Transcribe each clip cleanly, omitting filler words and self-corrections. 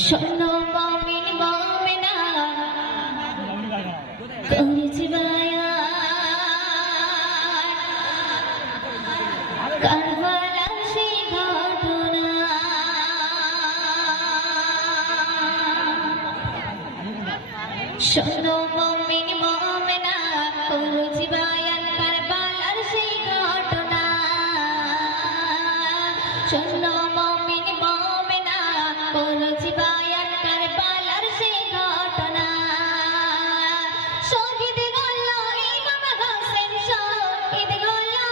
শোনো মুমিন মুমিনা করেছি বায়ান কারবালার সেই ঘটনা শোনো মুমিন মুমিনা করেছি বায়ান কারবালার সেই ঘটনা শোনো মুমিন মুমিনা করেছি বায়ান কারবালার সেই ঘটনা শহীদ হলো ইমাম হোসেন শহীদ হলো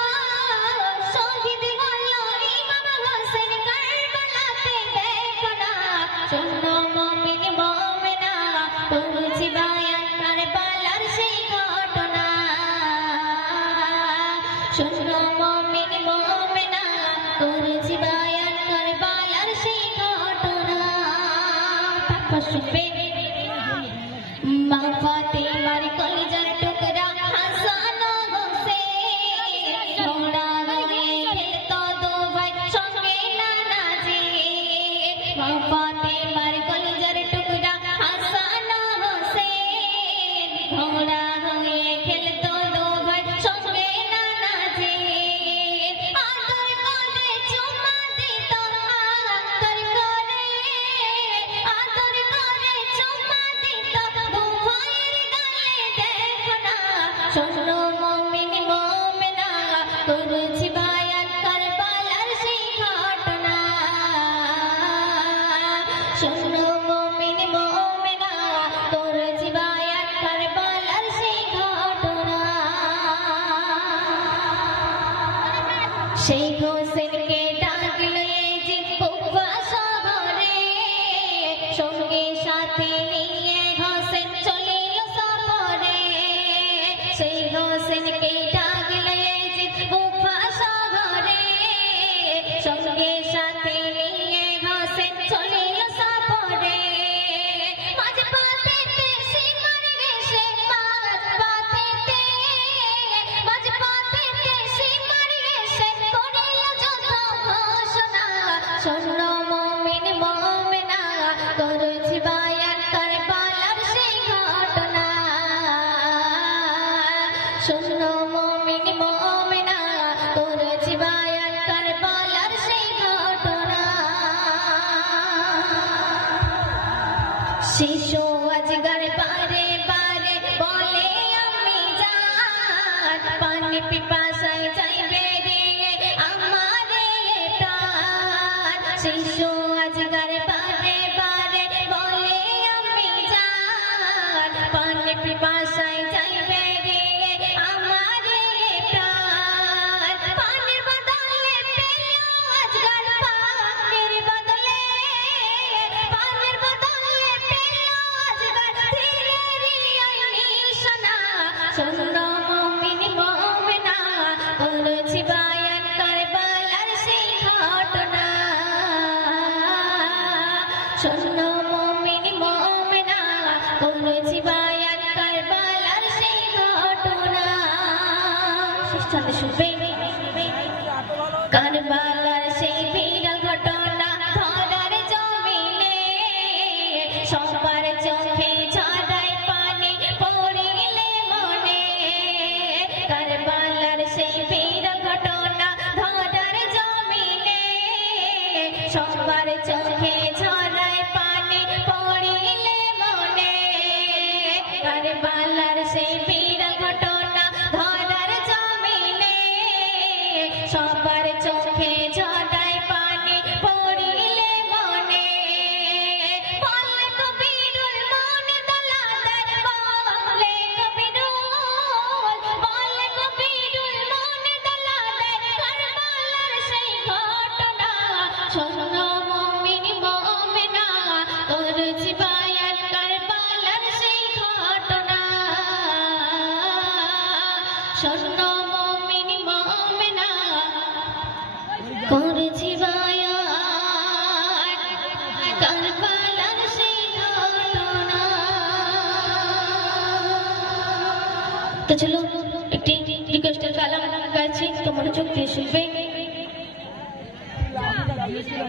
ইমাম হোসেন কারবালাতে দেখো না শোনো মুমিন মুমিনা করেছি বায়ান কারবালার সেই ঘটনা শোনো মুমিন মুমিনা করেছি বায়ান কারবালার সেই ঘটনা তারপর শুনবে মা ফাতেমার কলিজার টুকরা হাসান হোসেন ঘোড়া হয়ে খেলতো দো ভাই সঙ্গে নানাজি মা ফাতেমার কলিজার টুকরা হাসান হোসেন ঘোড়া হয়ে খেলতো দো ভাই সঙ্গে নানাজি আদর করে চুমা দিত আদর করে চুমা দিত দু ভাইয়ের গায়ে দেখো না শোনো মুমিন মুমিনা করেছি বায়ান কারবালার সেই ঘটনা শোনো মুমিন মুমিনা করেছি বায়ান কারবালার সেই ঘটনা সেই হোসেনকে ডাকলো এই যে কুফা শহরে সঙ্গে সাথে নিয়ে হোসেন চলিল সফরে সেই হোসেনকে ডাকলো এই যে কুফা শহরে সঙ্গে সাথে নিয়ে হোসেন চলিল সফরে মাঝ পথেতে সীমার ঘেঁষে মাঝ পথেতে সীমার ঘেঁষে করিল যত ঘোষণা শোনো মুমিন মুমিনা করেছি বায়ান কারবালার সেই ঘটনা শোনো মুমিন মুমিনা করেছি বায়ান কারবালার সেই ঘটনা শিশু আজগার বারে বারে বলে আমি যান পানি পিপাসায় যাইবে রে আমারে প্রাণ শিশু আজগার বারে বারে বলে আমি যান পানি পিপাসায় যাইবে রে আমারে প্রাণ পানির বদলে পেল আজগার পানির বদলে পেল আজগার ধীরে নিশানা শোনো মুমিন মুমিনা করেছি বায়ান কারবালার সেই ঘটনা শোনো মুমিন মুমিনা করেছি বায়ান কারবালার সেই ঘটনা সাথে শুনবে কারবালার সেই বিরল ঘটনা ধরার জমিনে সবার চোখে ঝরায় পানি পড়িলে মনে কারবালার সেই বিরল ঘটনা ধরার জমিনে সবার চোখে ঝরায় পানি পড়িলে মনে কারবালার সেই বিরল ঘটনা ধরার জমিনে সবার চোখে ঝরায় পানি পড়িলে মনে বলে কবিরুল মনে দোলা দেয় বলে কবিরুল মনে দোলা দেয় কারবালার সেই ঘটনা শোনো মুমিন মুমিনা করেছি বায়ান কারবালার সেই ঘটনা শোনো মুমিন মুমিনা করেছি বায়ান কারবালার সেই ঘটনা তো চলো একটি রিকোয়েস্টের কালাম গাইছি তো মনোযোগ দিয়ে শুনবে